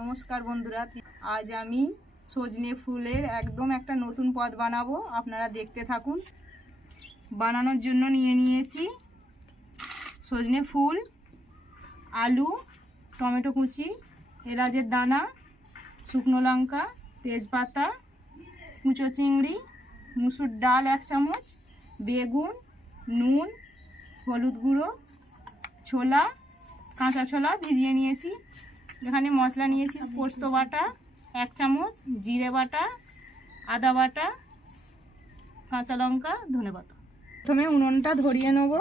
নমস্কার বন্ধুরা, আজ আমি সজনে ফুলের একদম একটা নতুন পদ বানাবো। আপনারা দেখতে থাকুন। বানানোর জন্য নিয়ে নিয়েছি সজনে ফুল, আলু, টমেটো কুচি, এলাচের দানা, শুকনো লঙ্কা, তেজপাতা, কুচো চিংড়ি, মুসুর ডাল 1 চামচ, বেগুন, নুন, হলুদ গুঁড়ো, ছোলা, কাঁচা ছোলা ভিজিয়ে নিয়েছি। এখানে মশলা নিয়েছি পোস্ত বাটা 1 চামচ, জিরে বাটা, আদা বাটা, কাঁচা লঙ্কা, ধনেপাতা। প্রথমে উনুনটা ধরিয়ে নেব।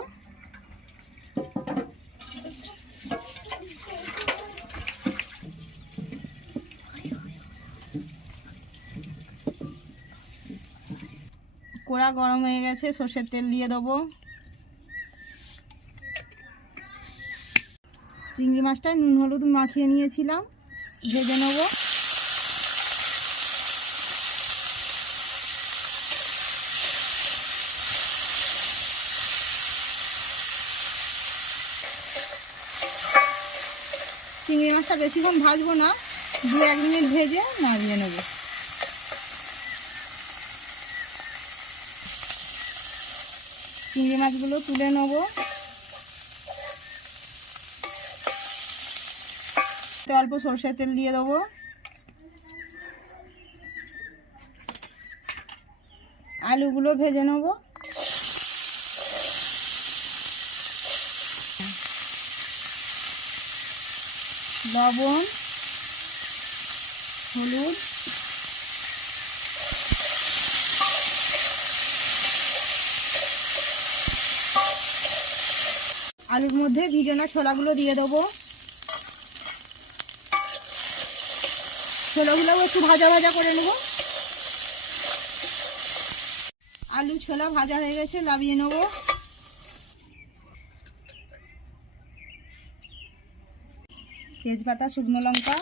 কড়া গরম হয়ে গেছে, সর্ষের তেল দিয়ে দেবো। চিংড়ি মাছটায় নুন হলুদ মাখিয়ে নিয়েছিলাম, ভেজে নেব। চিংড়ি মাছটা বেশিক্ষণ ভাজবো না, 2-1 মিনিট ভেজে নামিয়ে নেব। চিংড়ি মাছগুলো তুলে নেব। অল্প সরষের তেল দিয়ে দেবো। আলুগুলো ভেজে নেব। লবণ, হলুদ, আলুর মধ্যে ভিজানো ছোলাগুলো দিয়ে দেবো। ছোলাগুলো একটু ভাজা ভাজা করে নেব। আলু ছোলা ভাজা হয়ে গেছে, নামিয়ে নেব। তেজপাতা, শুকনো লঙ্কা,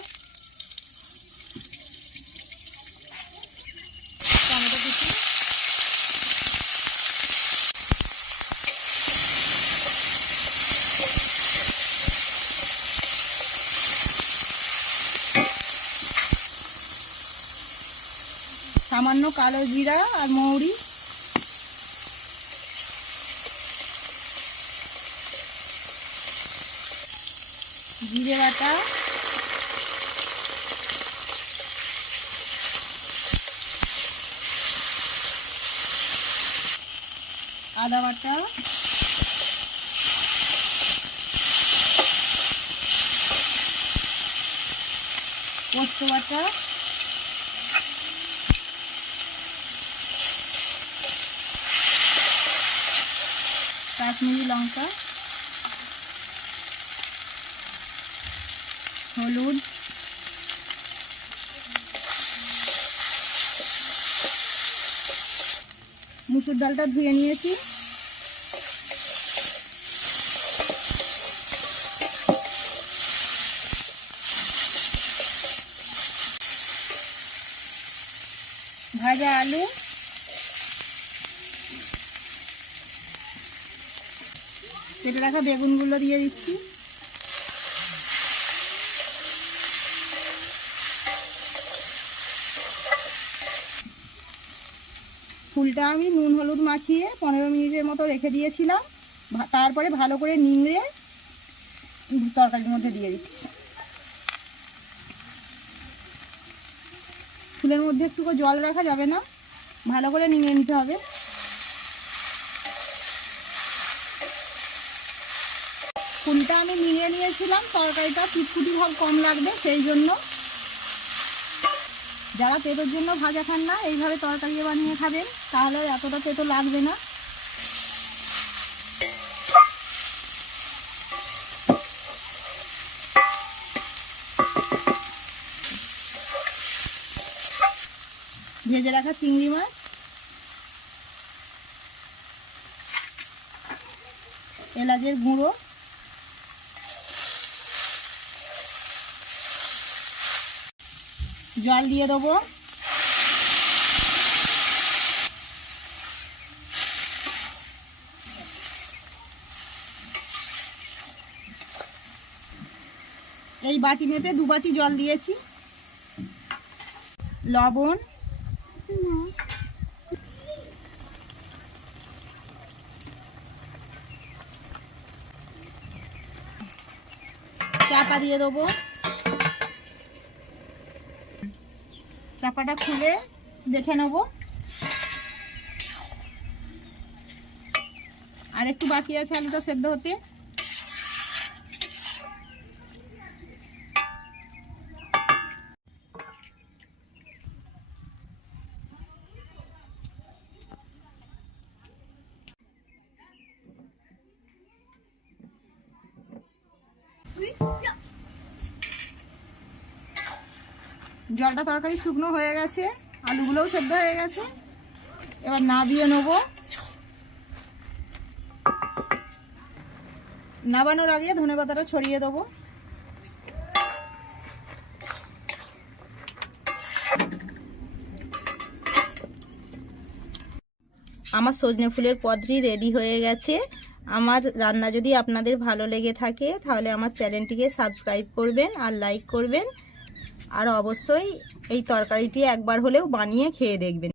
টমেটো কুচি, সামান্য কালো জিরা আর মৌরি, জিরে বাটা, আদা বাটা, পোস্ত বাটা, কাশ্মীরি লঙ্কা, হলুদ, মুসুর ডালটা ধুয়ে নিয়েছি। ভাজা আলু, কেটে রাখা বেগুনগুলো দিয়ে দিচ্ছি। ফুলটা আমি নুন হলুদ মাখিয়ে 15 মিনিটের মতো রেখে দিয়েছিলাম। তারপরে ভালো করে নিংড়ে তরকারির মধ্যে দিয়ে দিচ্ছি। ফুলের মধ্যে একটু জল রাখা যাবে না, ভালো করে নিংড়ে নিতে হবে। ফুলটা আমি নিংড়ে নিয়েছিলাম, তরকারিটা চিটকুটি ভাব কম লাগবে, সেই জন্য। যারা তেঁতোর জন্য ভাজা খান না, এইভাবে তরকারি বানিয়ে খাবেন, তাহলে এতটা তেঁতো লাগবে না। ভেজে রাখা চিংড়ি মাছ, এলাচের গুঁড়ো, জল দিয়ে দেবো। এই বাটি মেপে 2 বাটি জল দিয়েছি, লবণ, চাপা দিয়ে দেবো। চাপাটা খুলে দেখে নেব। আর একটু বাকি আছে আলুটা সেদ্ধ হতে। জলটা তরকারি শুকনো হয়ে গেছে, আলুগুলোও সেদ্ধ হয়ে গেছে। এবার নাবিয়ে নেব। নাবানোর আগে ধনেপাতাটা ছড়িয়ে দেবো। আমার সজনে ফুলের পদটি রেডি হয়ে গেছে। আমার রান্না যদি আপনাদের ভালো লেগে থাকে তাহলে আমার চ্যানেলটিকে সাবস্ক্রাইব করবেন আর লাইক করবেন, আর অবশ্যই এই তরকারিটি একবার হলেও বানিয়ে খেয়ে দেখবেন।